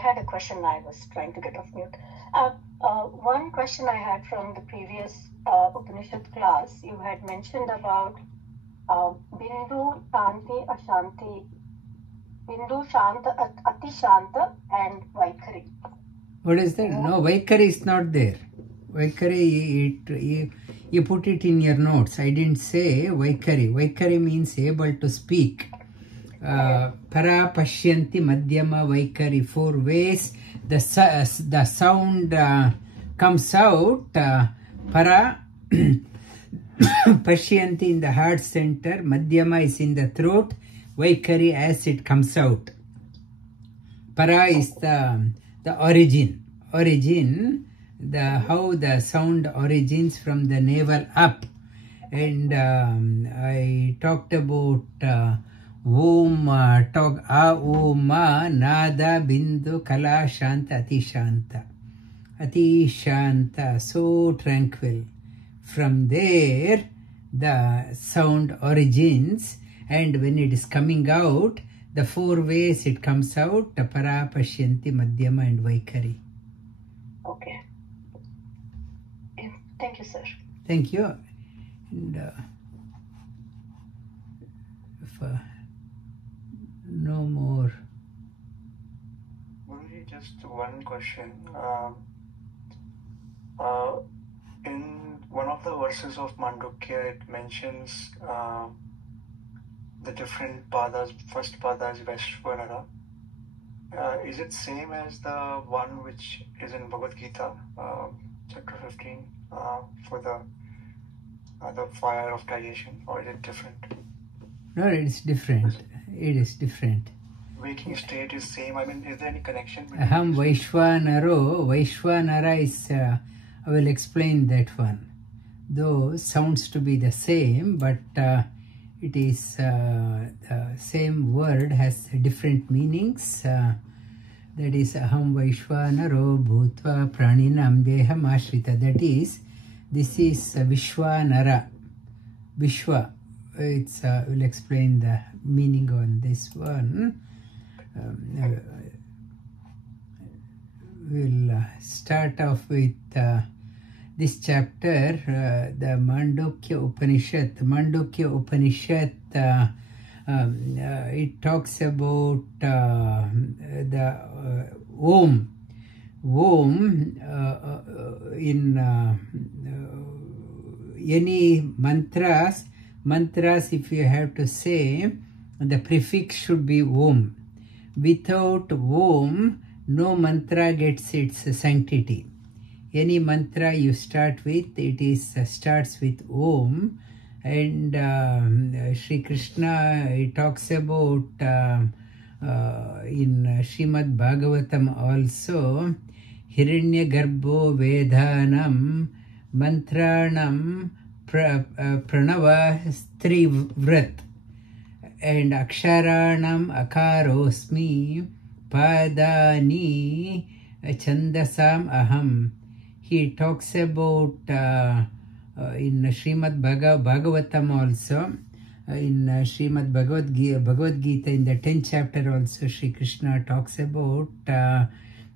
had a question. I was trying to get off mute. One question I had from the previous Upanishad class, you had mentioned about Bindu, Shanti, Ashanti, Bindu, Shanta, Ati Shanta, and Vaikari. What is that? No, Vaikari is not there. Vaikari, you put it in your notes. I didn't say Vaikari. Vaikari means able to speak. Para, Pashyanti, Madhyama, Vaikari. 4 ways the sound comes out. Para, Pashyanti in the heart center. Madhyama is in the throat. Vaikari as it comes out. Para is the origin. How the sound origins from the navel up. And I talked about Om, Om, Nada, Bindu, Kala, Shanta, Ati Shanta. Ati Shanta, so tranquil. From there, the sound origins, and when it is coming out, the 4 ways it comes out, Para, Pashyanti, Madhyama, and Vaikari. Okay. Thank you, sir. Thank you. And if no more. Guruji, just one question. In one of the verses of Mandukya, it mentions the different padas. First pada is Vaishvanara. Is it same as the one which is in Bhagavad Gita, chapter 15, for the fire of digestion, or is it different? No, it's different. It is different. Waking state is same. I mean, is there any connection? Aham Vaishvanaro. Vaishvanara is, I will explain that one. Though sounds to be the same, but it is the same word has different meanings. That is Aham Vaishvanaro Bhutva Praninam Deham Ashrita. That is, this is Vishwanara. Vishwa. It's will explain the meaning on this one. We'll start off with this chapter, the Mandukya Upanishad. Mandukya Upanishad, it talks about the Om. Om in any mantras, if you have to say, the prefix should be Om. Without Om, no mantra gets its sanctity. Any mantra you start with, it is starts with Om. And Sri Krishna, he talks about in Srimad Bhagavatam also, Hiranya Garbho Vedhanam Mantranam Pranava Strivrat, and Aksharanam Akarosmi Padani Chandasam Aham. He talks about in Srimad Bhagavatam also, in Srimad Bhagavad Gita, in the 10th chapter also, Sri Krishna talks about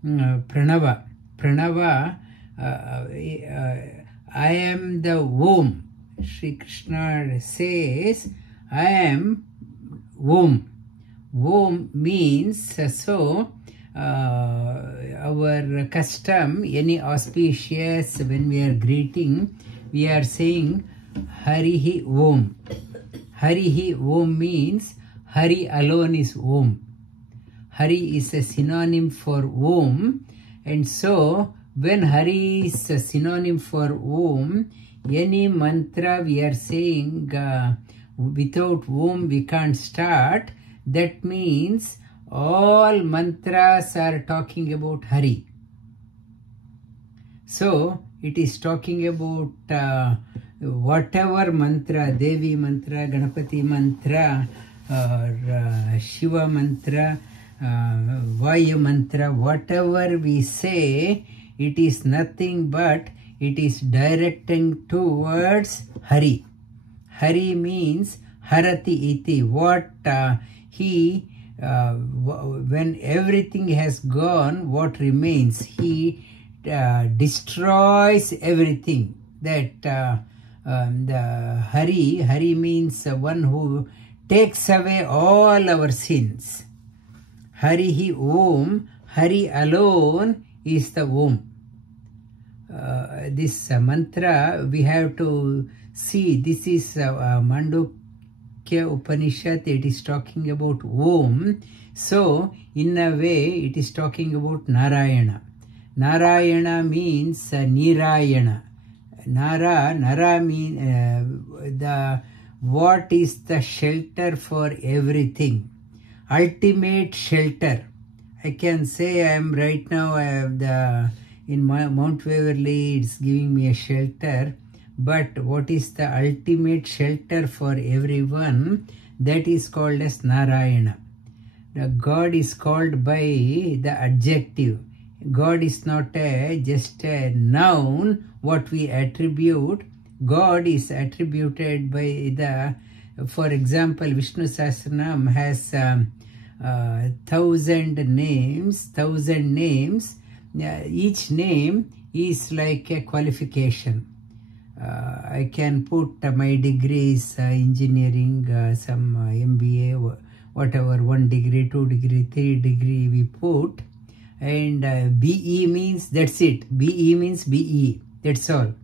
Pranava. Pranava, I am the Om. Sri Krishna says, I am Om. Om means, so our custom, any auspicious, when we are greeting, we are saying Harihi Om. Harihi Om means Hari alone is Om. Hari is a synonym for Om, and so when Hari is a synonym for Om, any mantra we are saying without Om we can't start. That means all mantras are talking about Hari. So it is talking about whatever mantra, Devi mantra, Ganapati mantra, or Shiva mantra, Vayu mantra, whatever we say, it is nothing but it is directing towards Hari. Hari means Harati iti, what he when everything has gone, what remains? He destroys everything. That the Hari means one who takes away all our sins. Harihi Om, Hari alone is the Om. This mantra we have to see. This is Mandukya Upanishad. It is talking about Om. So in a way it is talking about Narayana. Narayana means Nirayana. Nara means what is the shelter for everything, ultimate shelter. I can say I am right now, I have in Mount Waverly, it's giving me a shelter, but what is the ultimate shelter for everyone? That is called as Narayana. The God is called by the adjective. God is not just a noun, what we attribute. God is attributed by the, for example, Vishnu Sahasranam has 1,000 names. Each name is like a qualification. I can put my degrees, engineering, some MBA, whatever, 1 degree, 2 degree, 3 degree we put. And BE means, that's it. BE means BE. That's all.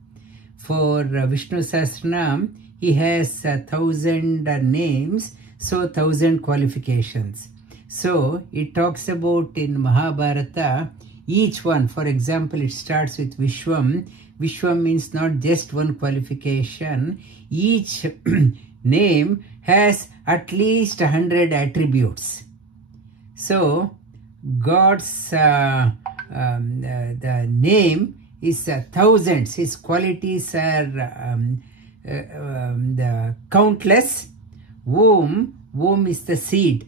For Vishnu Sahasranam, he has 1,000 names, so 1,000 qualifications. So it talks about in Mahabharata, each one, for example, it starts with Vishwam. Vishwam means not just one qualification. Each name has at least 100 attributes. So God's the name is thousands. His qualities are the countless. Om is the seed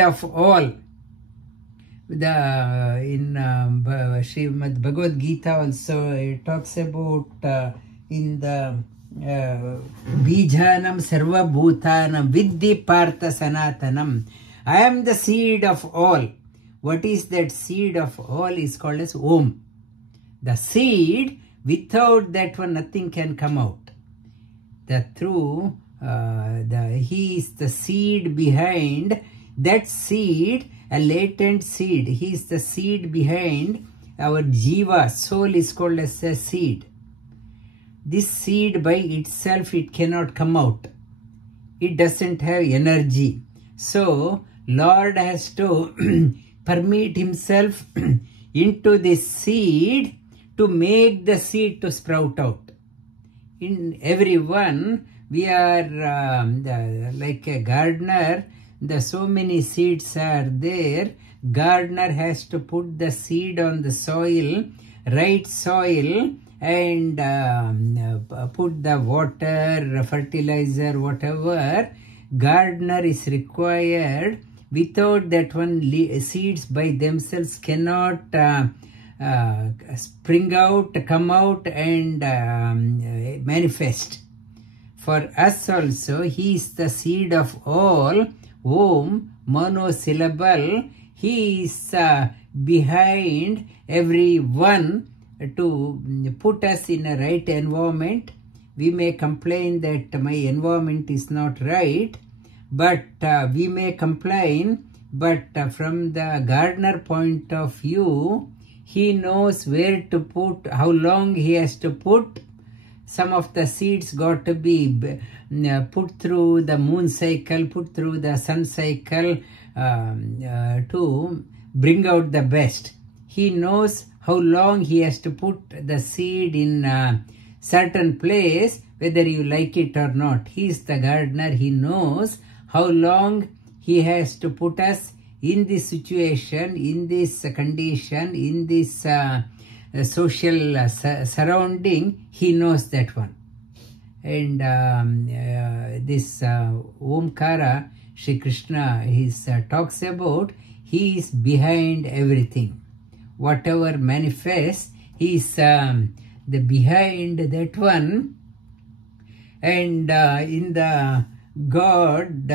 of all. In Srimad Bhagavad Gita also it talks about in the Bijanam Sarva Bhutanam Vidhi Partha Sanatanam. I am the seed of all. What is that seed of all is called as Om. The seed, without that one nothing can come out. He is the seed behind that seed, a latent seed. He is the seed behind our jiva, soul is called as a seed. This seed by itself, it cannot come out. It doesn't have energy. So Lord has to permit himself into this seed to make the seed to sprout out. In everyone, we are like a gardener. So many seeds are there. Gardener has to put the seed on the soil, right soil, and put the water, fertilizer, whatever. Gardener is required. Without that one, seeds by themselves cannot spring out, come out and manifest. For us also, he is the seed of all. Om, monosyllable. He is behind everyone to put us in a right environment. We may complain that my environment is not right, but we may complain, but from the gardener point of view, he knows where to put, how long he has to put. Some of the seeds got to be put through the moon cycle, put through the sun cycle to bring out the best. He knows how long he has to put the seed in a certain place, whether you like it or not. He is the gardener. He knows how long he has to put us in this situation, in this condition, in this social surrounding. He knows that one. And this Omkara, Shri Krishna, he talks about, he is behind everything. Whatever manifests, he is the behind that one. And in the God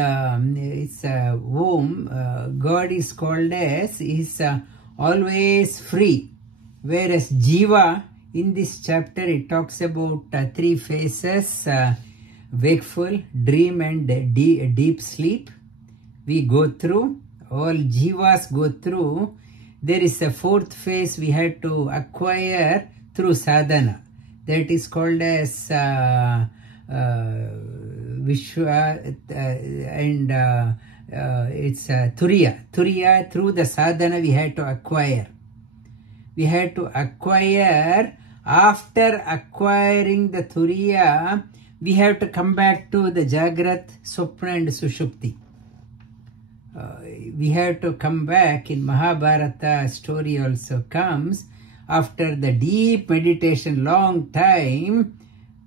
is Om. God is called as is always free, whereas Jiva in this chapter it talks about three phases: wakeful, dream, and deep sleep. We go through, all jivas go through. There is a fourth phase we had to acquire through sadhana. That is called as Vishwa and it's Turiya. Turiya, through the sadhana we had to acquire. We had to acquire. After acquiring the Turiya, we have to come back to the Jagrat, Swapna and Sushupti. We have to come back. In Mahabharata story also comes, after the deep meditation, long time,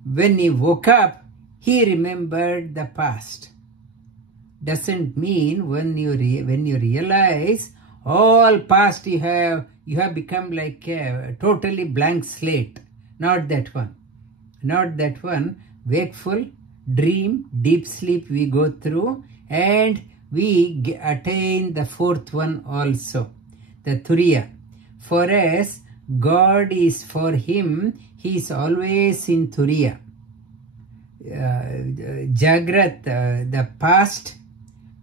when he woke up, he remembered the past. Doesn't mean when you realize all past you have become like a totally blank slate. Not that one. Not that one. Wakeful, dream, deep sleep we go through, and we attain the fourth one also, the Turiya. For us, God is for him, he is always in Turiya. Jagrat, the past,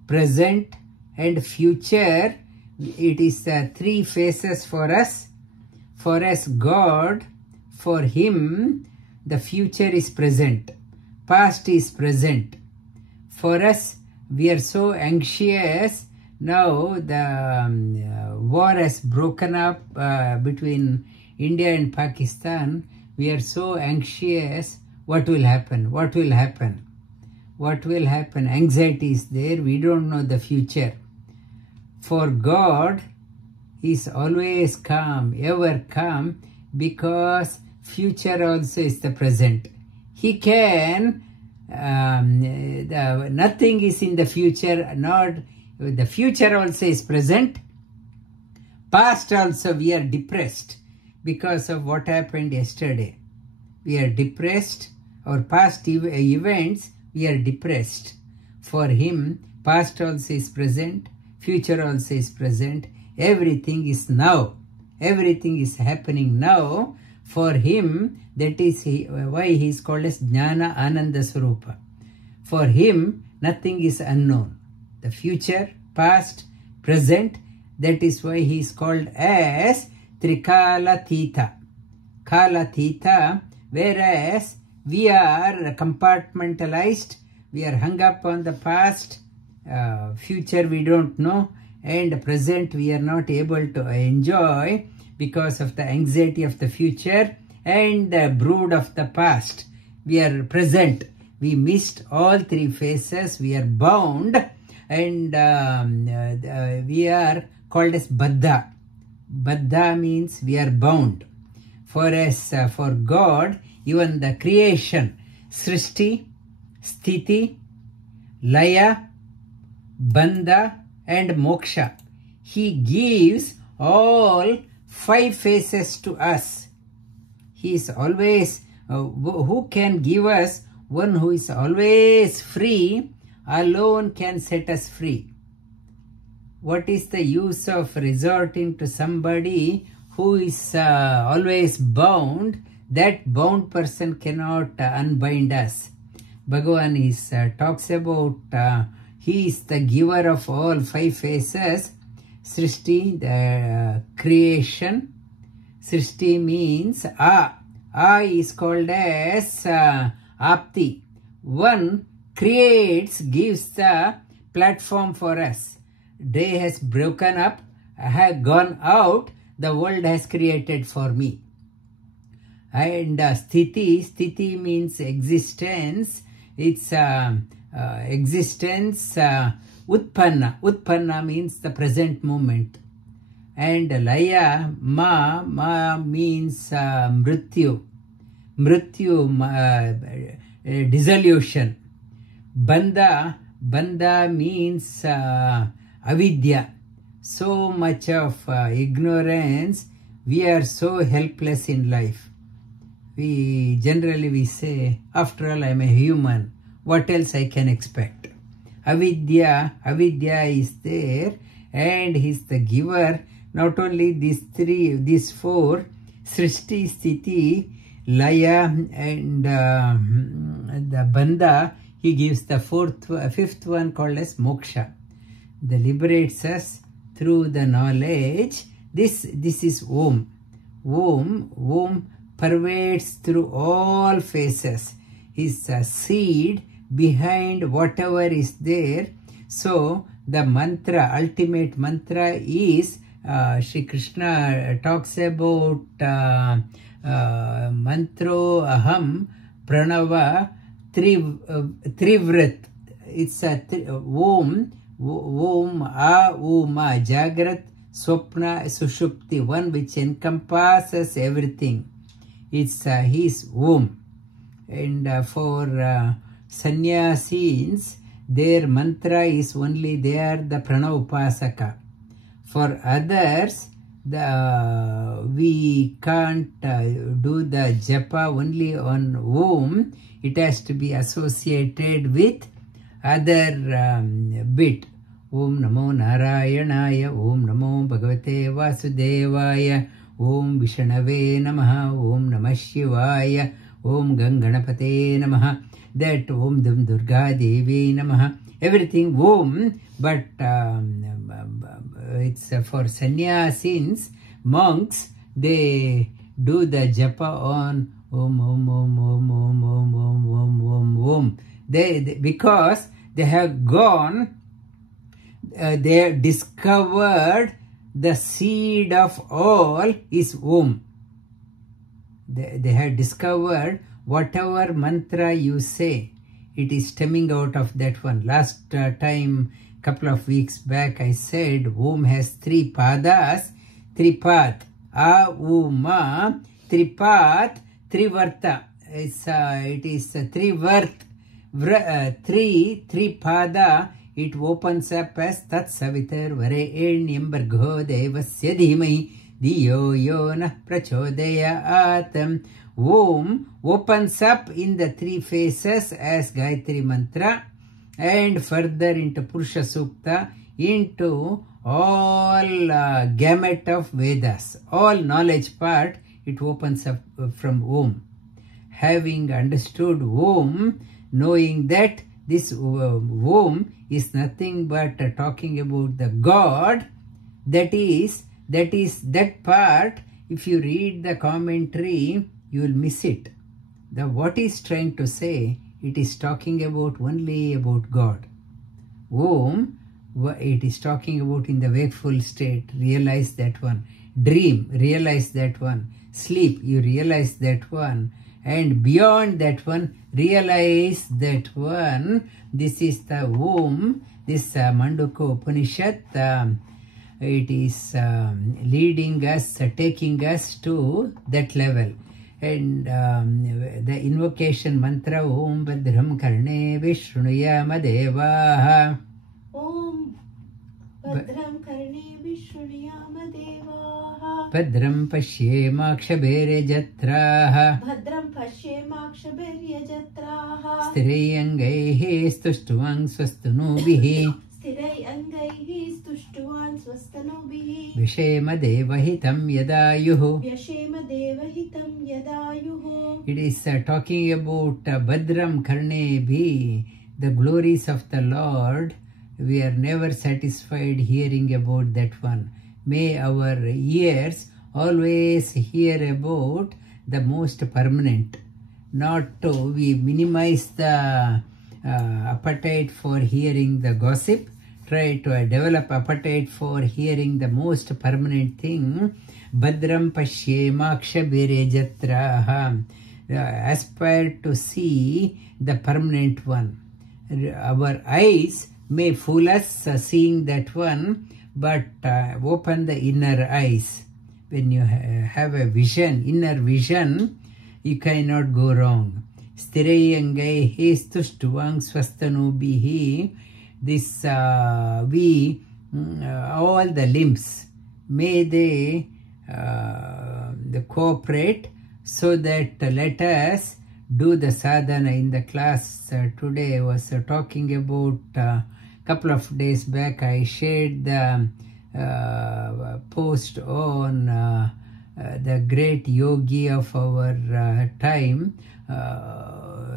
present and future, it is three phases for us. For us, God, for him, the future is present, past is present. For us, we are so anxious. Now the war has broken up between India and Pakistan. We are so anxious. What will happen? What will happen? What will happen? Anxiety is there. We don't know the future. For God, he is always calm, ever calm, because future also is the present. He can, nothing is in the future, not the future also is present. Past also we are depressed because of what happened yesterday. We are depressed, or past events, we are depressed. For him, past also is present, future also is present, everything is now. Everything is happening now. For him, that is why he is called as Jnana Ananda Swarupa. For him, nothing is unknown. The future, past, present, that is why he is called as Trikala Thita. Kala Thita, whereas we are compartmentalized, we are hung up on the past, future we don't know, and present we are not able to enjoy because of the anxiety of the future and the brood of the past. We are present. We missed all three phases. We are bound, and we are called as Baddha. Baddha means we are bound. For God, even the creation, Srishti, Sthiti, Laya, Bandha and Moksha, he gives all 5 phases to us. He is always, who can give us? One who is always free alone can set us free. What is the use of resorting to somebody who is always bound? That bound person cannot unbind us. Bhagavan talks about he is the giver of all 5 phases. Srishti, the creation. Srishti means A. A is called as Apti. One creates, gives the platform for us. Day has broken up, I have gone out, the world has created for me. And Sthiti means existence. It's existence. Utpanna means the present moment. And Laya, Ma means Mrityu. Mrityu, dissolution. Bandha means avidya. So much of ignorance, we are so helpless in life. We generally say, after all, I am a human. What else I can expect? Avidya is there, and he's the giver. Not only these four, Srishti, Sthiti, Laya, and the Bandha, he gives the fifth one called as Moksha. The liberates us through the knowledge. This is Om. Om pervades through all faces. Is a seed behind whatever is there. So the mantra, ultimate mantra is Shri Krishna talks about mantro aham pranava trivrit. It's a Om, A, Uma, Jagrat, Swapna, Sushupti, one which encompasses everything. It's his Om. And for sannyasis, their mantra is only they are the Prana Upasaka. For others, we can't do the japa only on Om. It has to be associated with other bit. Om Namo Narayanaya, Om Namo Bhagavate Vasudevaya, Om Vishnave Namaha, Om Namah Shivaya, Om Ganganapate Namaha, that Om Dum Durga Devi Namaha, everything Om, but it's for sannyasis, monks, they do the japa on Om Om Om Om Om Om Om Om Om Om. Because they have gone, they have discovered the seed of all is Om. They have discovered whatever mantra you say, it is stemming out of that one. Last time, couple of weeks back, I said Om has three padas, tripat, A, U, Ma, tripat, trivarta. It is trivarth, three pada. It opens up as Tat Savitar Varenyam Bhargo Devasya Dhimai Diyo Yonah Prachodayat. Om opens up in the three phases as Gayatri Mantra, and further into Purusha Sukta, into all gamut of Vedas, all knowledge part, it opens up from Om. Having understood Om, knowing that this Om is nothing but talking about the God, that part, if you read the commentary, you will miss it. What is trying to say, it is talking only about God. Om, it is talking about in the wakeful state, realize that one. Dream, realize that one. Sleep, you realize that one. And beyond that one, realize that one. This is the Om, this Mandukya Upanishad. It is leading us, taking us to that level. And the invocation mantra, Om Bhadram Karne Vishrunuyama Devaha. Om Bhadram Karne Vishrunuyama Devaha. Bhadram Pashyema Kshabere Jatraha. Bhadram Pashyema Kshabere Jatraha. Sthirayangaihi Stushtvang Swastanubihi. Sthirai Angaihi Stushtuvan Swastanubihi. Vishema Devahitam Yadayuhu. Vyashema Devahitam Yadayuhu. It is talking about Bhadram Karne Bhi, the glories of the Lord. We are never satisfied hearing about that one. May our ears always hear about the most permanent. Not to, we minimize the appetite for hearing the gossip. Try to develop appetite for hearing the most permanent thing. Bhadram Pashyema Kshabere Jatraha. Aspire to see the permanent one. Our eyes may fool us seeing that one, but open the inner eyes. When you have a vision, inner vision, you cannot go wrong. Sthirayangai Hestushtvang Swastanubihi. This we all the limbs, may they cooperate so that let us do the sadhana in the class today. I was talking about couple of days back. I shared the post on the great yogi of our time,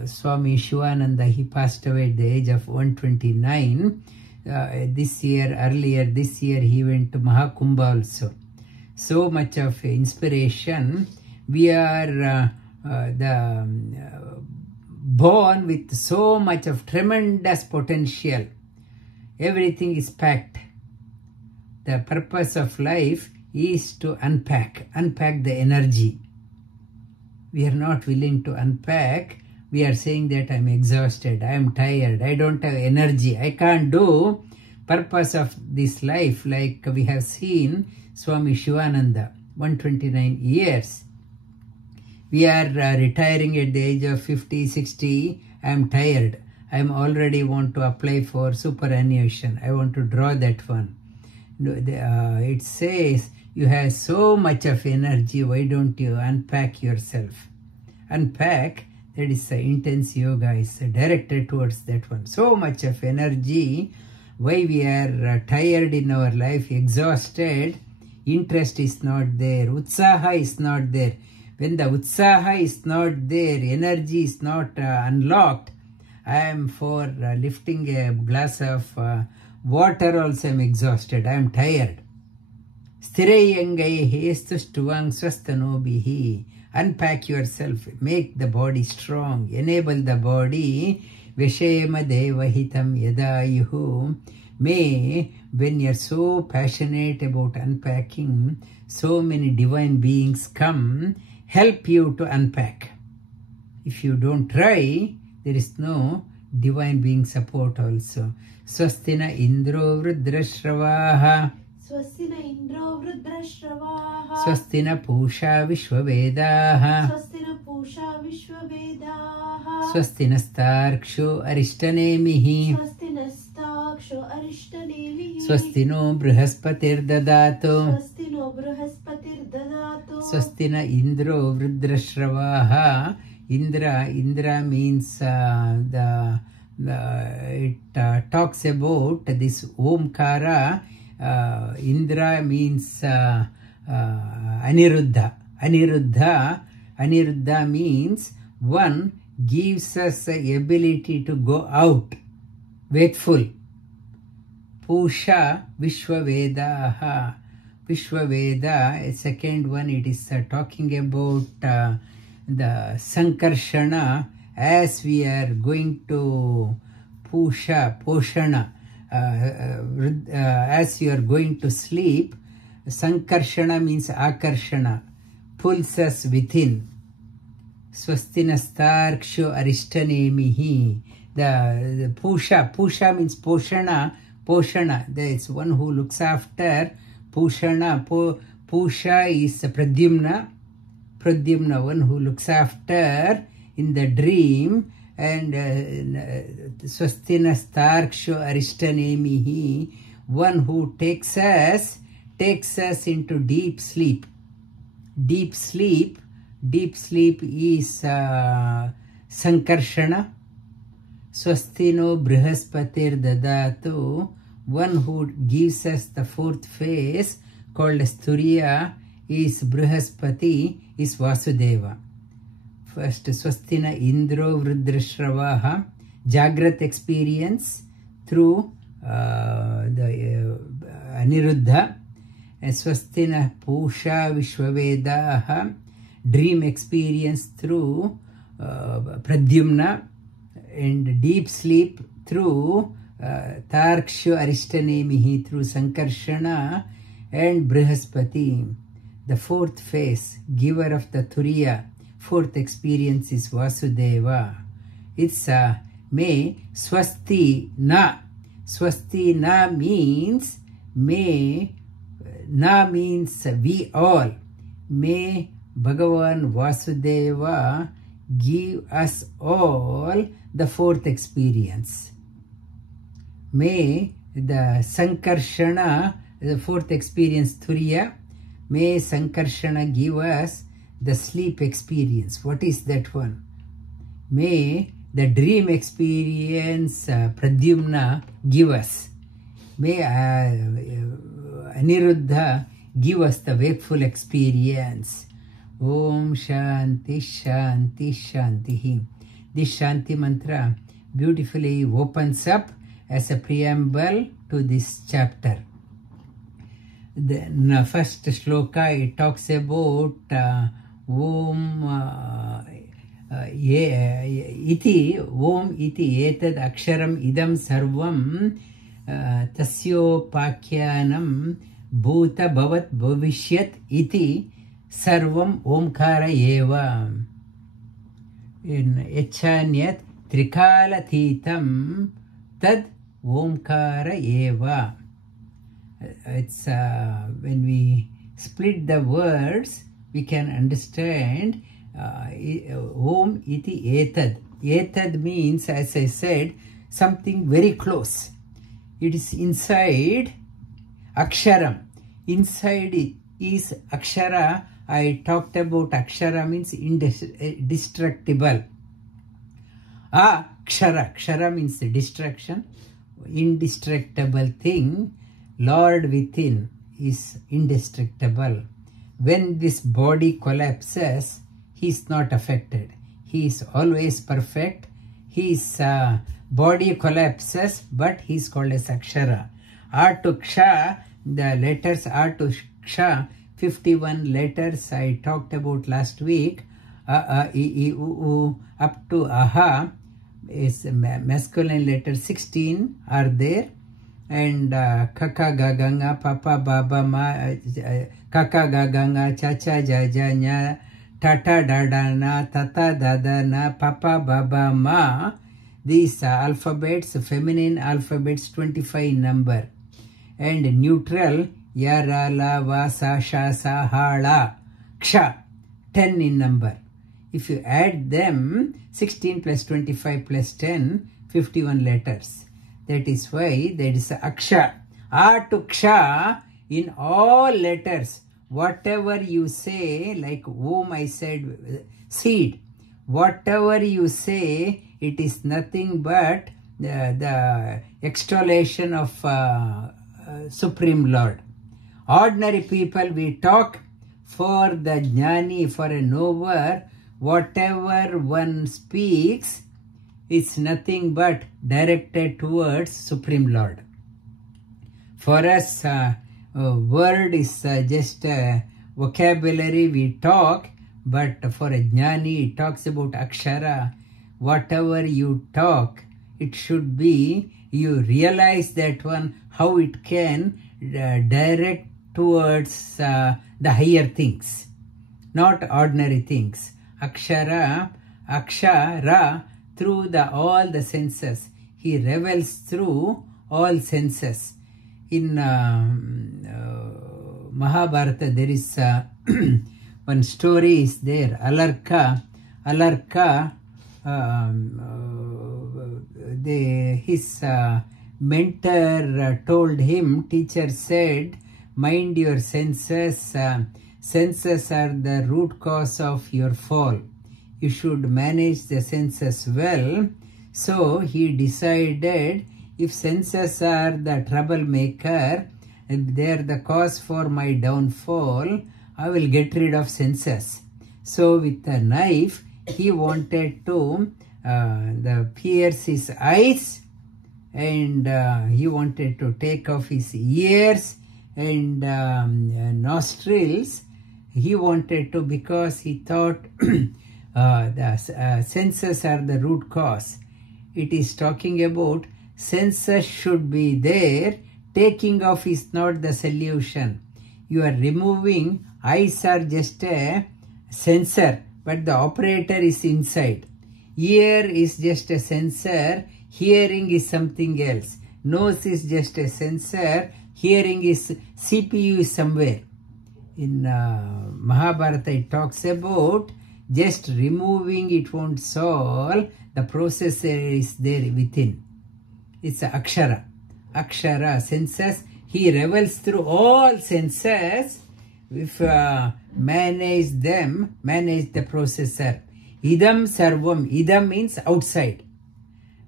Swami Shivananda. He passed away at the age of 129. Earlier this year he went to Mahakumbha also. So much of inspiration. We are born with so much of tremendous potential. Everything is packed. The purpose of life is to unpack the energy. We are not willing to unpack. We are saying that I am exhausted, I am tired, I don't have energy, I can't do purpose of this life, like we have seen Swami Shivananda, 129 years. We are retiring at the age of 50, 60. I am tired. I am already want to apply for superannuation. I want to draw that one. It says you have so much of energy. Why don't you unpack yourself? Unpack. That is the intense yoga is directed towards that one. So much of energy. Why we are tired in our life, exhausted. Interest is not there. Utsaha is not there. When the utsaha is not there, energy is not unlocked. I am for lifting a glass of water also I am exhausted. I am tired. Sthirayangai hestustuvang swastanobihi. Unpack yourself. Make the body strong. Enable the body. Veshema devahitam yadayuhu. May, when you are so passionate about unpacking, so many divine beings come, help you to unpack. If you don't try, there is no divine being support also. Swastina Indro Vrudrashravaha. Swastina Indro Vrudrashravaha. Swastina Pusha Vishwavedaha. Swastina Pusha Vishwavedaha. Swastina Starksho Arishtanemihi. Swastina Staksho Arishtanemihi. Swastino Brihaspatirdadato. Swastino Brihaspatirdadato. Swastina Indro Vrudrashravaha. Indra means it talks about this Omkara. Indra means Aniruddha. Aniruddha means one gives us the ability to go out, wakeful. Pusha Vishwavedaha. Vishwaveda, a second one, it is talking about the Sankarshana. As we are going to Poshana, as you are going to sleep, Sankarshana means Akarshana, pulls us within. Swastinastarksho Arishtanemihi. The Pusha means Poshana. There is one who looks after Pushana. Pusha is Pradyumna, one who looks after in the dream. And Swastinastarksho Arishtanemihi, one who takes us into deep sleep. Deep sleep is Sankarshana. Swastino Brihaspatirdadato, one who gives us the fourth phase called Turiya is Brihaspati, is Vasudeva. First, Swastina Indro Vrudrashravaha, Jagrat experience through the Aniruddha. And Swastina Pusha Vishwavedaha, dream experience through Pradyumna. And deep sleep through Tarkshu Arishtanemihi, through Sankarshana and Brihaspati. The fourth phase, giver of the Turiya, fourth experience is Vasudeva. It's may Swasti Na. Swasti Na means may, Na means we all. May Bhagavan Vasudeva give us all the fourth experience. May the Sankarshana, the fourth experience, Turiya, may Sankarshana give us the sleep experience. What is that one? May the dream experience Pradyumna give us. May Aniruddha give us the wakeful experience. Om Shanti Shanti Shanti. This Shanti mantra beautifully opens up as a preamble to this chapter. The first shloka, it talks about Om iti etad aksharam idam sarvam tasyopakyanam bhuta bhavat bhavishyat iti sarvam omkara eva. In echanyat trikalatheetam tad omkara eva. It's when we split the words, we can understand Om iti etad. Etad means, as I said, something very close. It is inside Aksharam. Inside it is Akshara. I talked about Akshara means indestructible. Akshara. Akshara means destruction. Indestructible thing. Lord within is indestructible. When this body collapses, he is not affected. He is always perfect. His body collapses, but he is called as Akshara. A to Ksha, the letters A to Ksha, 51 letters I talked about last week. A, I, U, up to Aha is masculine letters 16 are there. And Kaka Gaganga, Papa Baba Ma, Kaka Gaganga, Chacha Jaja Nya, Tata Dadana, Tata Dadana, Papa Baba Ma. These alphabets, feminine alphabets, 25 in number. And neutral, Yara, La, Va, Sa, Sha, Sa, Ha, La, Ksha, 10 in number. If you add them, 16 plus 25 plus 10, 51 letters. That is why that is Aksha. A to Ksha, in all letters, whatever you say, like Om I said, seed, whatever you say, it is nothing but the extolation of Supreme Lord. Ordinary people, we talk. For the Jnani, for a knower, whatever one speaks, it's nothing but directed towards Supreme Lord. For us, word is just a vocabulary we talk, but for a Jnani, it talks about Akshara. Whatever you talk, it should be, you realize that one, how it can direct towards the higher things, not ordinary things. Akshara, through all the senses. He revels through all senses. In Mahabharata, there is one story is there. Alarka, his mentor told him, teacher said, mind your senses. Senses are the root cause of your fall. You should manage the senses well. So he decided, if senses are the troublemaker, and they are the cause for my downfall, I will get rid of senses. So with a knife, he wanted to pierce his eyes, and he wanted to take off his ears and nostrils. He wanted to, because he thought the senses are the root cause. It is talking about senses should be there. Taking off is not the solution. You are removing. Eyes are just a sensor, but the operator is inside. Ear is just a sensor. Hearing is something else. Nose is just a sensor. Hearing is, CPU is somewhere. In Mahabharata, it talks about just removing it won't solve. The processor is there within. It's Akshara. Akshara, senses. He revels through all senses. If manage them, manage the processor. Idam sarvam. Idam means outside.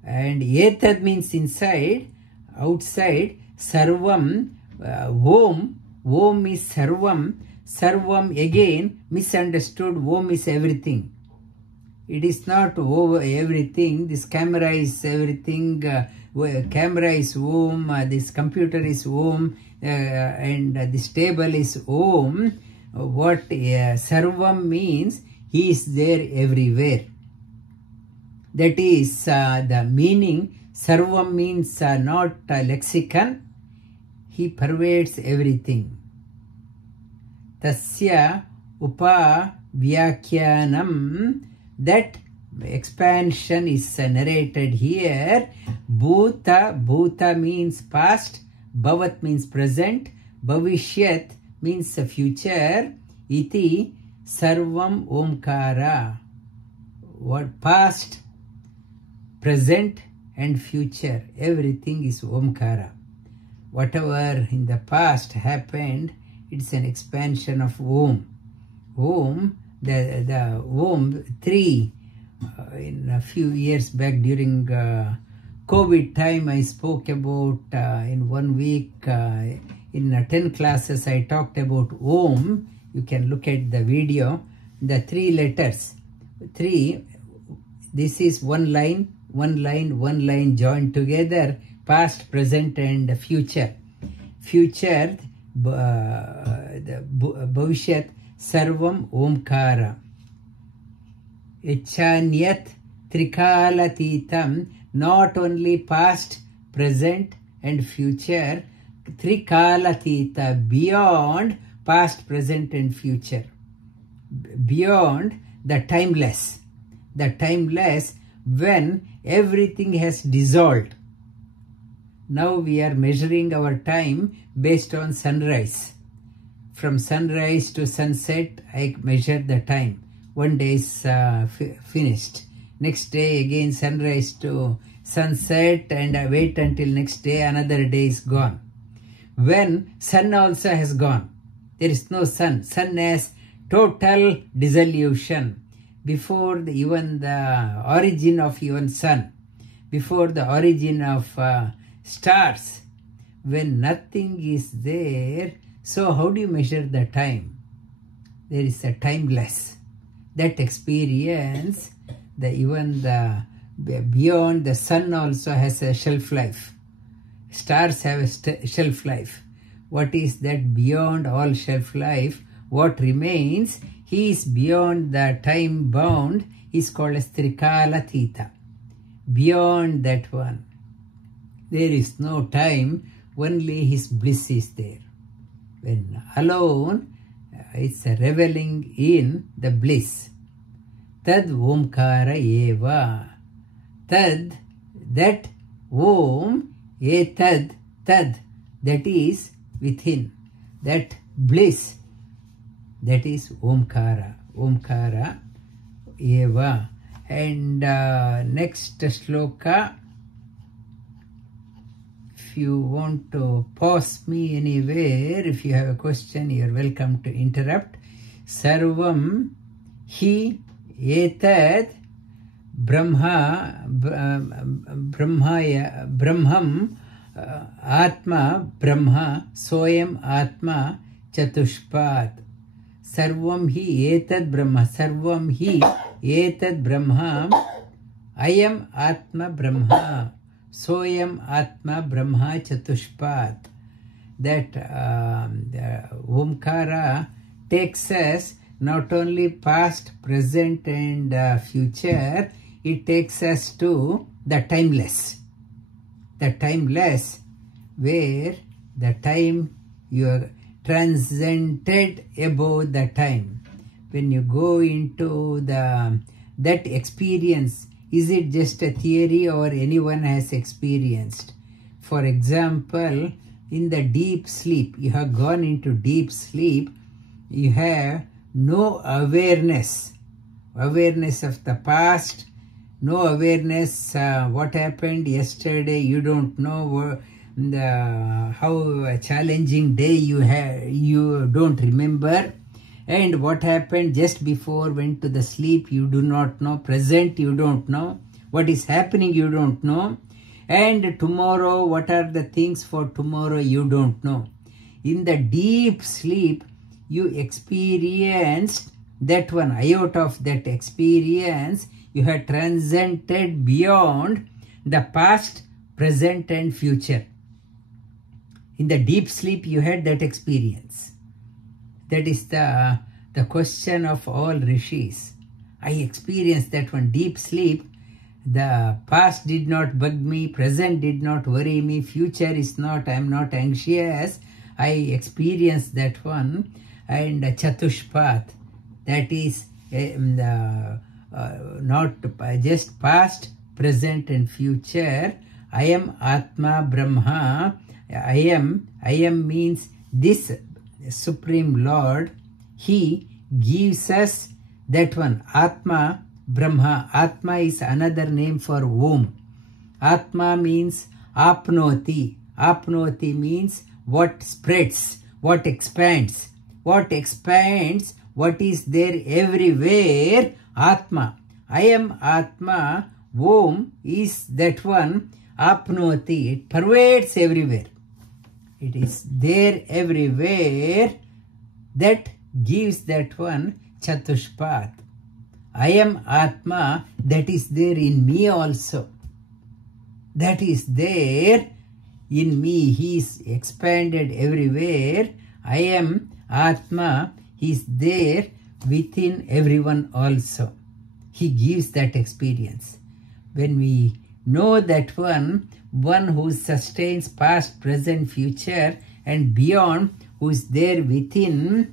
And etad means inside, outside. Sarvam, Om. Om is sarvam. Sarvam again misunderstood. Om is everything. It is not over everything. This camera is everything. Camera is Om. This computer is Om. And this table is Om. What sarvam means, he is there everywhere. That is the meaning. Sarvam means not lexicon. He pervades everything. Tasya upa vyakyanam. That expansion is narrated here. Bhuta. Bhuta means past. Bhavat means present. Bhavishyat means future. Iti sarvam omkara. What past, present and future, everything is omkara. Whatever in the past happened, it's an expansion of Om. Om, the Om 3, in a few years back during COVID time, I spoke about in 1 week, in 10 classes, I talked about Om. You can look at the video. The 3 letters. 3, this is one line joined together, past, present and future. Future, the Bhavishyat, Sarvam Omkara. Ichanyat Trikalatitam, not only past, present and future, Trikalatita, beyond past, present and future. Beyond the timeless. The timeless when everything has dissolved. Now we are measuring our time based on sunrise. From sunrise to sunset, I measure the time. 1 day is finished. Next day again sunrise to sunset, and I wait until next day, another day is gone. When sun also has gone, there is no sun. Sun has total dissolution. Before even the origin of even sun, before the origin of stars, when nothing is there, so how do you measure the time? There is a timeless. That experience, even the beyond the sun also has a shelf life. Stars have a shelf life. What is that beyond all shelf life? What remains? He is beyond the time bound. He is called as Trikalatita. Beyond that one, there is no time. Only his bliss is there. When alone, it's a reveling in the bliss. Tad Omkara eva. Tad, that Om, etad, tad, that is within. That bliss, that is Omkara. Omkara eva. And next shloka, if you want to pause me anywhere, if you have a question, you are welcome to interrupt. Sarvam hi etad brahmam atma brahma soyam atma chatushpat. Sarvam hi etad brahma. Sarvam hi etad brahma. Ayam atma brahma. Soyam atma brahma chatushpat. That the Omkara takes us not only past, present and future, it takes us to the timeless. The timeless, where the time you are transcended above the time. When you go into that experience, is it just a theory or anyone has experienced? For example, in the deep sleep, you have gone into deep sleep, you have no awareness of the past, no awareness what happened yesterday, you don't know how challenging day you had, you don't remember, And what happened just before went to the sleep, you do not know. Present, you don't know. What is happening, you don't know. And tomorrow, what are the things for tomorrow, you don't know. In the deep sleep, you experienced that one. Out of that experience, you have transcended beyond the past, present and future. In the deep sleep, you had that experience. That is the question of all rishis. I experienced that one. Deep sleep. The past did not bug me, present did not worry me, future is not, I am not anxious. I experienced that one. And Chatushpath, that is not just past, present and future. I am Atma Brahma. I am means this Supreme Lord. He gives us that one. Atma Brahma. Atma is another name for Om. Atma means apnoti. Apnoti means what spreads, what expands. What expands, what is there everywhere. Atma. I am Atma. Om is that one. Apnoti. It pervades everywhere. It is there everywhere. That gives that one Chatushpath. I am Atma, that is there in me also. That is there in me. He is expanded everywhere. I am Atma. He is there within everyone also. He gives that experience. When we know that one who sustains past, present, future and beyond, who is there within,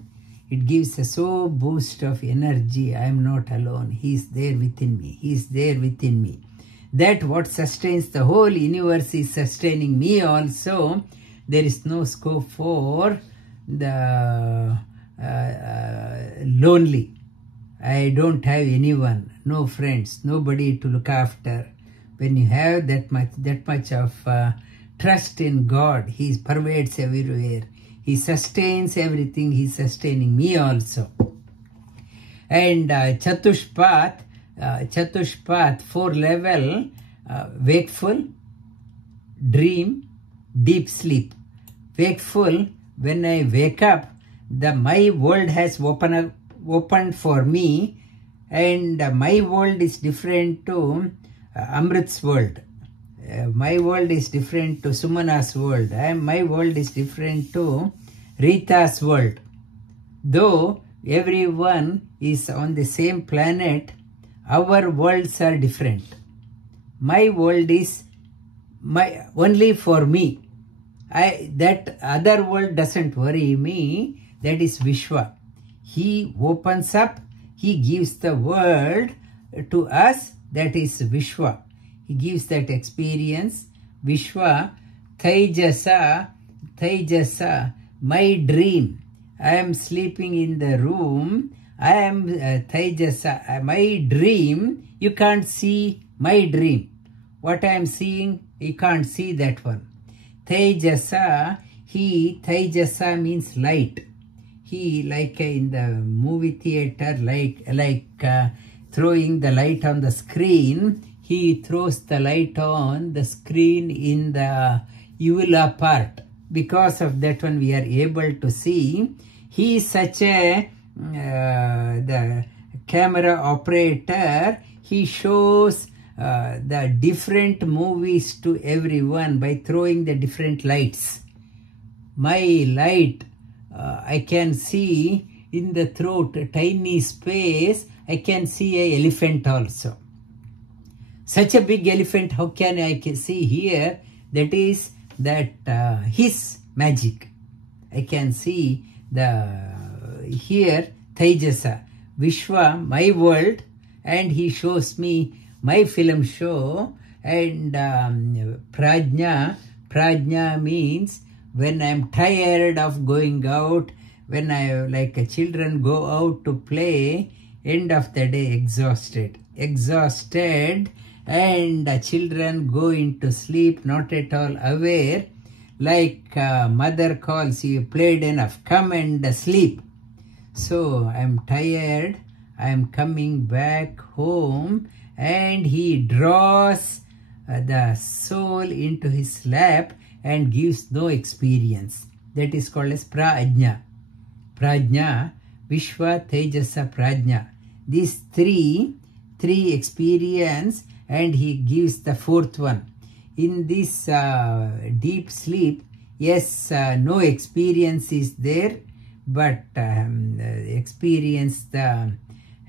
it gives a so boost of energy. I am not alone. He is there within me. He is there within me. That what sustains the whole universe is sustaining me also. There is no scope for the lonely. I don't have anyone, no friends, nobody to look after. When you have that much of trust in God, He pervades everywhere. He sustains everything. He is sustaining me also. And Chatushpath, 4 level, wakeful, dream, deep sleep. Wakeful, when I wake up, my world has opened for me, and my world is different to Amrit's world. My world is different to Sumana's world. My world is different to Rita's world. Though everyone is on the same planet, our worlds are different. My world is only for me. That other world doesn't worry me. That is Vishwa. He opens up. He gives the world to us. That is Vishwa. He gives that experience. Vishwa, Tejasa, my dream. I am sleeping in the room. I am Tejasa, my dream. You can't see my dream. What I am seeing, you can't see that one. Tejasa, Tejasa means light. He, like in the movie theater, like throwing the light on the screen, he throws the light on the screen in the uvula part. Because of that one, we are able to see. He is such a the camera operator. He shows the different movies to everyone by throwing the different lights. My light, I can see in the throat, a tiny space. I can see an elephant also. Such a big elephant, how can I see here? That is his magic. I can see here Tejasa, Vishwa, my world, and he shows me my film show. And Prajna means when I am tired of going out, when children go out to play, end of the day exhausted, and children go into sleep, not at all aware, like mother calls, you played enough, come and sleep. So I'm tired, I'm coming back home, and he draws the soul into his lap and gives no experience. That is called as prajna. Prajna, Vishva, Tejasa, Prajna. These three experience, and he gives the fourth one. In this deep sleep, yes, no experience is there, but experience the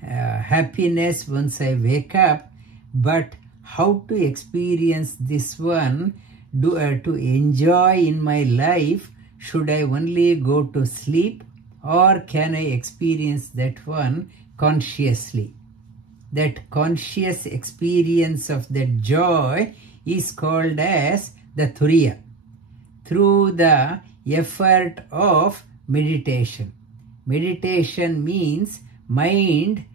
happiness once I wake up. But how to experience this one, to enjoy in my life? Should I only go to sleep, or can I experience that one consciously? That conscious experience of that joy is called as the turiya, through the effort of meditation. Meditation means mind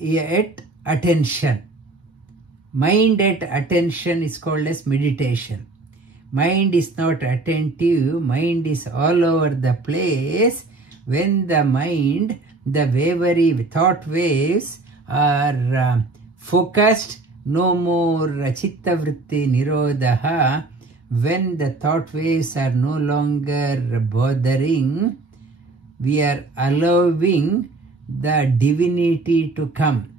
at attention. Mind at attention is called as meditation. Mind is not attentive, mind is all over the place. When the mind, the wavery thought waves are focused, no more chitta vritti nirodha. When the thought waves are no longer bothering, we are allowing the divinity to come.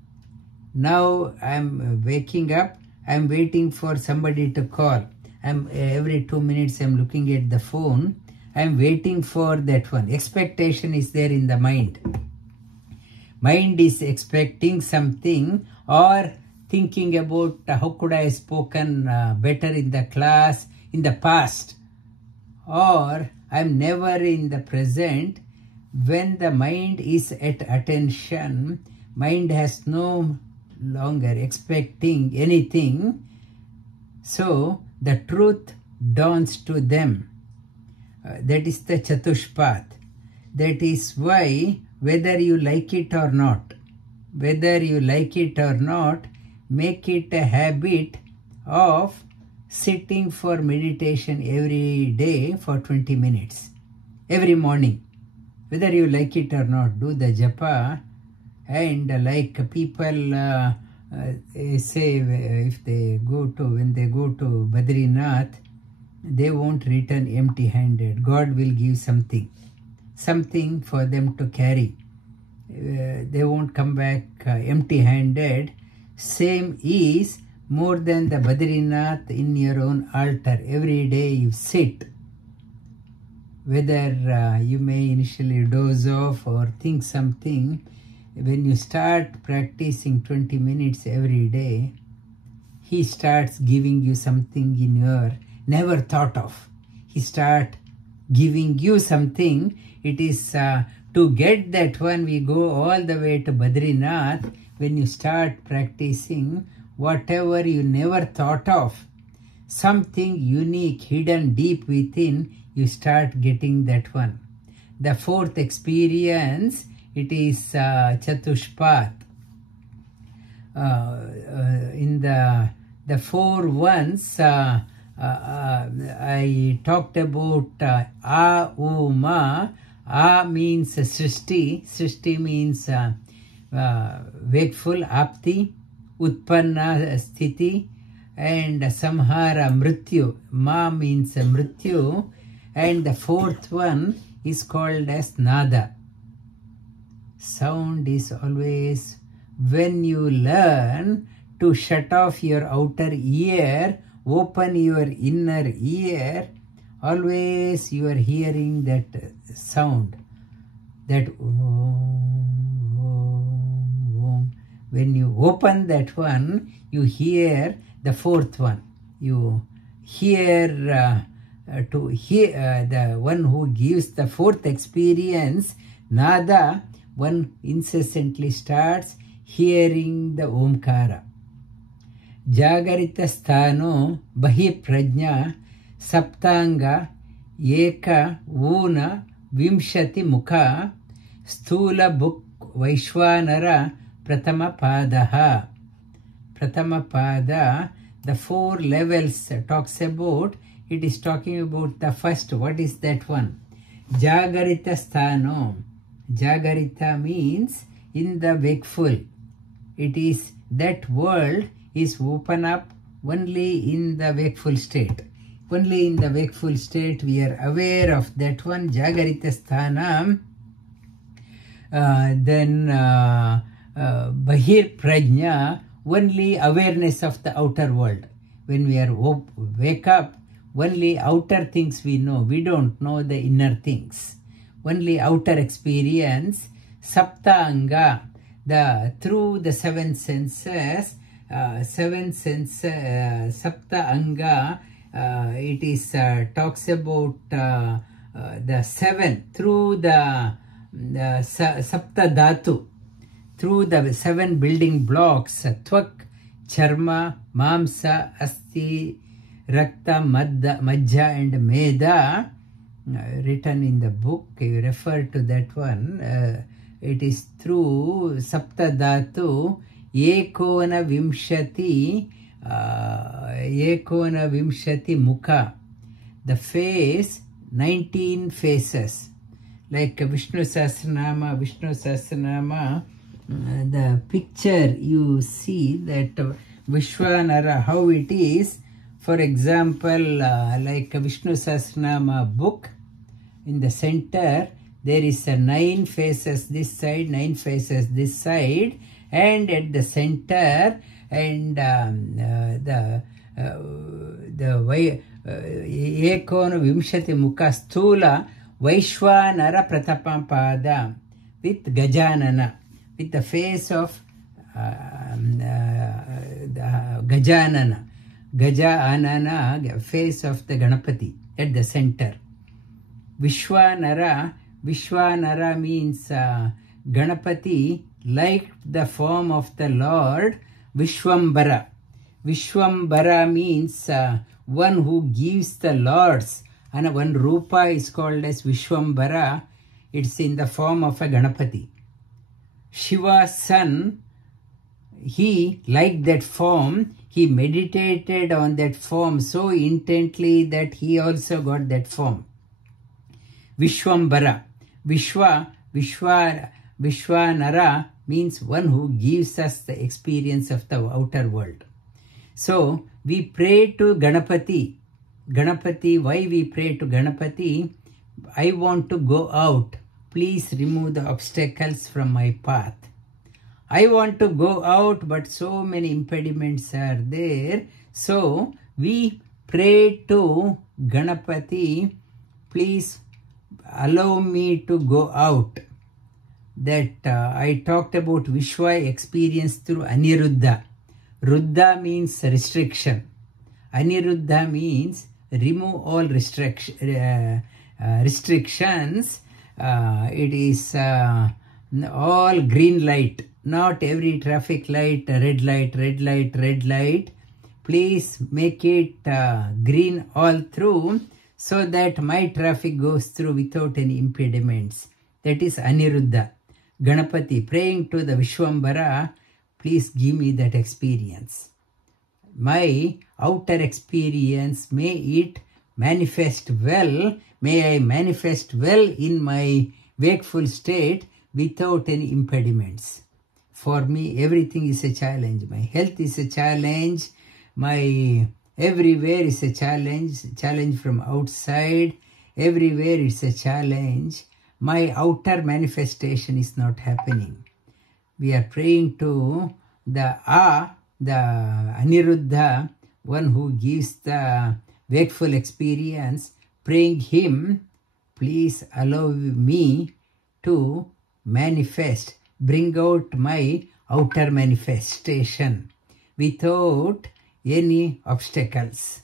Now I'm waking up, I'm waiting for somebody to call. Every 2 minutes I'm looking at the phone. I'm waiting for that one. Expectation is there in the mind. Mind is expecting something, or thinking about how could I have spoken better in the class in the past, or I'm never in the present. When the mind is at attention, mind has no longer expecting anything, so the truth dawns to them. That is the Chatushpath. That is why, whether you like it or not, make it a habit of sitting for meditation every day for 20 minutes. Every morning. Whether you like it or not, do the japa. And like people say, if they go to, when they go to Badrinath, they won't return empty-handed. God will give something for them to carry. They won't come back empty-handed. Same is more than the Badrinath in your own altar. Every day you sit. Whether you may initially doze off or think something, when you start practicing 20 minutes every day, he starts giving you something in your never thought of. He starts giving you something. It is to get that one, we go all the way to Badrinath. When you start practicing, whatever you never thought of, something unique, hidden deep within, you start getting that one. The fourth experience, it is Chatushpath. In the four ones, I talked about A, U, Ma. A means Srishti. Srishti means wakeful, Apti. Utpanna, Sthiti. And Samhara, Mrityu. Ma means Mrityu. And the fourth one is called as Nada. Sound is always, when you learn to shut off your outer ear, open your inner ear, always you are hearing that sound, that Om, Om, Om. When you open that one, you hear the fourth one. You hear the one who gives the fourth experience, Nada. One incessantly starts hearing the Omkara. Jagarita sthano bahi prajna saptanga eka una vimshati mukha sthula buk vaishwanara pratama padaha. Pratama pada, the 4 levels talks about, it is talking about the first. What is that one? Jagarita sthano. Jagarita means in the wakeful. It is that world is open up only in the wakeful state. Only in the wakeful state we are aware of that one, Jagarita sthana. Then Bahir Prajna, only awareness of the outer world. When we are wake up, only outer things we know. We don't know the inner things. Only outer experience. Sapta Anga, through the seven senses, Sapta Anga, it is talks about the seven, through the Sapta Dhatu, through the seven building blocks, Tvak, Charma, Mamsa, Asti, Rakta, Majja and Meda, written in the book. You refer to that one. It is through Sapta Dhatu, Ekona Vimshati Mukha. The face, 19 faces. Like Vishnu Sahasranama, the picture you see that Vishwanara, how it is. For example, like Vishnu Sahasranama book, in the center, there is 9 faces this side, 9 faces this side, and at the center, and the Ekona Vimshati Mukha Sthula Vaishwanara Pratapampada with Gajanana, with the face of Gajanana. Gajanana, face of the Ganapati at the center. Vishwanara means Ganapati like the form of the Lord. Vishwambara means one who gives the lords, and one Rupa is called as Vishwambara. It's in the form of a Ganapati. Shiva's son, he liked that form. He meditated on that form so intently that he also got that form. Vishwambara. Vishwanara means one who gives us the experience of the outer world. So we pray to Ganapati. Why we pray to Ganapati? I want to go out. Please remove the obstacles from my path. I want to go out, but so many impediments are there. So we pray to Ganapati, please allow me to go out. That I talked about Vishwa experience through Aniruddha. Ruddha means restriction. Aniruddha means remove all restrictions. It is all green light. Not every traffic light, red light. Please make it green all through, so that my traffic goes through without any impediments. That is Aniruddha. Ganapati praying to the Vishwambara, please give me that experience. My outer experience, may it manifest well. May I manifest well in my wakeful state without any impediments. For me, everything is a challenge. My health is a challenge. My everywhere is a challenge from outside. Everywhere is a challenge. My outer manifestation is not happening. We are praying to the Aniruddha, one who gives the wakeful experience, praying him, please allow me to manifest, bring out my outer manifestation without any obstacles.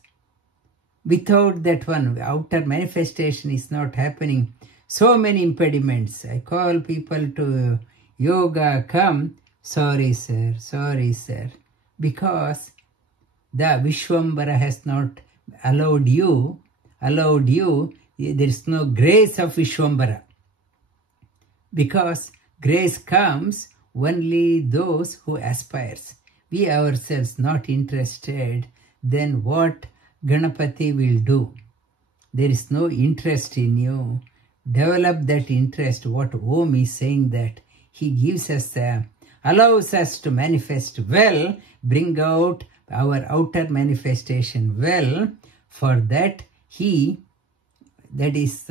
Without that one, outer manifestation is not happening. So many impediments. I call people to yoga, come. Sorry sir. Because the Vishwambara has not allowed you. There is no grace of Vishwambara. Because grace comes only those who aspires. We ourselves not interested, then what Ganapati will do? There is no interest in you. develop that interest, what Om is saying, that he gives us, allows us to manifest well, bring out our outer manifestation well. For that, that is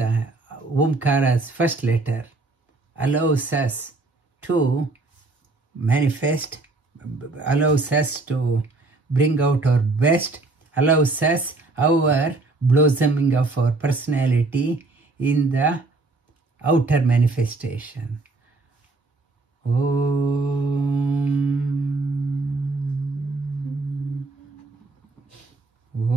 Omkara's first letter, allows us to manifest, allows us to bring out our best, allows us our blossoming of our personality in the outer manifestation. Om. Om.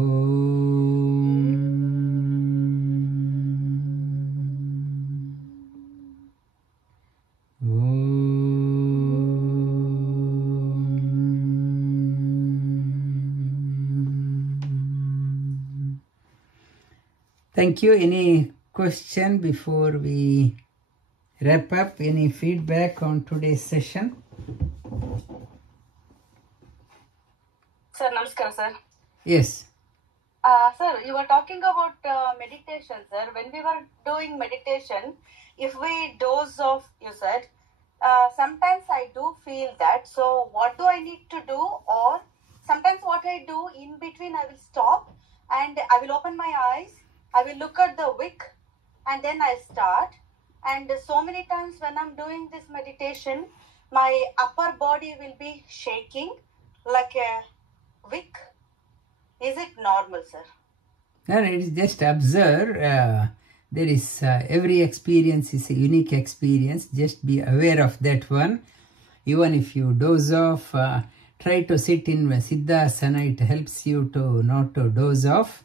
Om. Thank you. Any question before we wrap up? Any feedback on today's session? Sir, namaskar, sir. Yes. Sir, you were talking about meditation, sir. When we were doing meditation, if we doze off, you said, sometimes I do feel that. So what do I need to do? Or sometimes what I do, in between I will stop and I will open my eyes. I will look at the wick and then I start. And so many times when I'm doing this meditation, my upper body will be shaking like a wick. Is it normal, sir? No, it is just observe. There is every experience is a unique experience. Just be aware of that one. Even if you doze off, try to sit in Siddhasana. It helps you to not to doze off,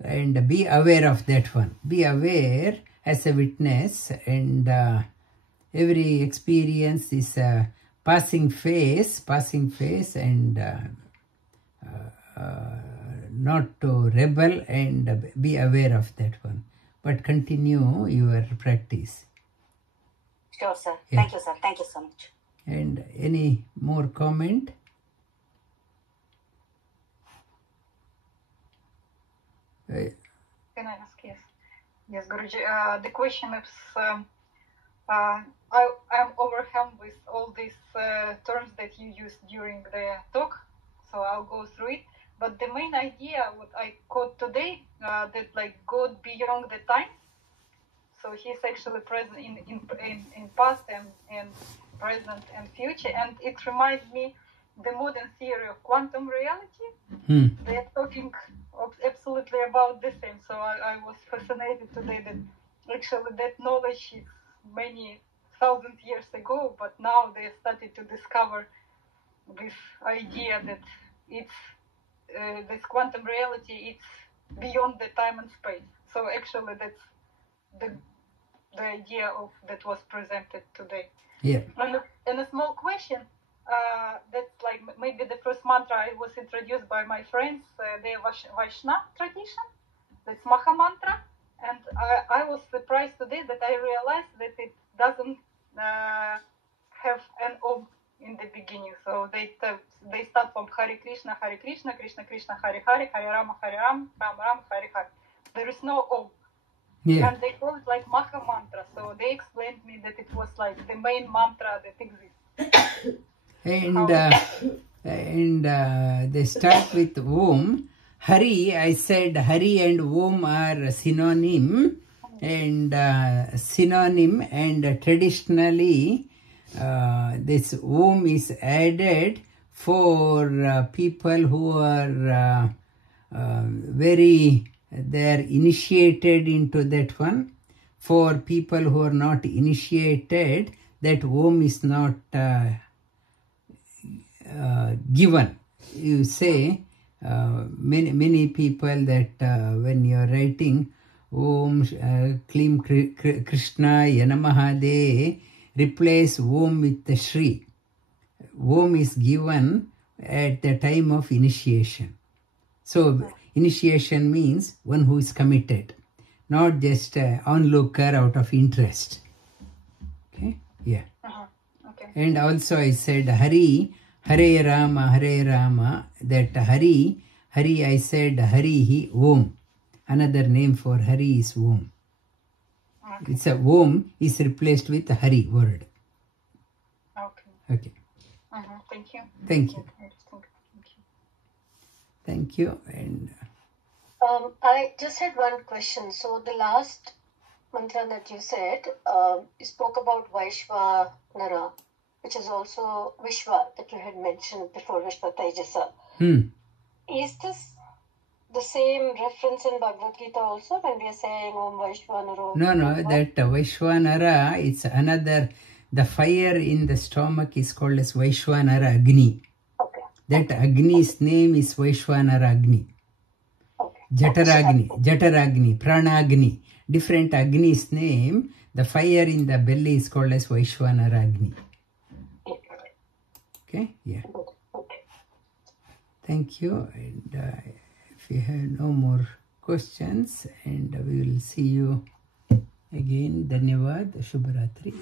and be aware of that one. Be aware as a witness, and every experience is a passing phase, and not to rebel, and be aware of that one. But continue your practice. Sure, sir. Yeah. Thank you, sir. Thank you so much. And any more comment? Can I ask? Yes. Yes, Guruji. The question is, I'm overwhelmed with all these terms that you used during the talk, so I'll go through it. But the main idea, what I caught today, that like God beyond the time, so He's actually present in past and present and future, and it reminds me the modern theory of quantum reality. They're talking absolutely about the same. So I was fascinated today that actually that knowledge is many thousand years ago, but now they started to discover this idea that it's this quantum reality, it's beyond the time and space. So actually that's the idea of that was presented today. Yeah. And a small question, that's like maybe the first mantra I was introduced by my friends, the Vaishnava tradition, that's Maha Mantra, and I was surprised today that I realized that it doesn't have an Om in the beginning. So they start from Hare Krishna, Krishna Krishna, Hare Hare, Hare Rama, Ram Ram, Hare Hare. There is no Om. Yeah. And they call it like Maha Mantra. So they explained me that it was like the main mantra that exists. And they start with Om. Hari, I said Hari and Om are synonym, and traditionally this Om is added for people who are they're initiated into that one. For people who are not initiated, that Om is not given. You say many people that when you are writing Om Klim Krishna Yanamahade, replace Om with the Shri. Om is given at the time of initiation. So initiation means one who is committed, not just an onlooker out of interest. Okay? Yeah. Okay. And also I said Hari, Hare Rama, that Hari, I said Hari Om. Another name for Hari is Om. Okay. It's a Om is replaced with Hari word. Okay. Okay. Thank you. Thank you. Interesting. Thank you. Thank you. And I just had one question. So the last mantra that you said, you spoke about Vaishvanara, which is also Vishwa that you had mentioned before, Vishwa Tejasa. Is this the same reference in Bhagavad Gita also when we are saying Om Vaishvanara? no, that Vaishvanara, it's another, the fire in the stomach is called as Vaishvanara Agni. Okay. That Agni's name is Vaishvanara Agni. Okay. Jataragni, Pranagni. Different Agni's name, the fire in the belly is called as Vaishvanara Agni. Okay? Yeah. Okay. Thank you. And if you have no more questions, and we will see you again. Dhanyavad. Shubharatri.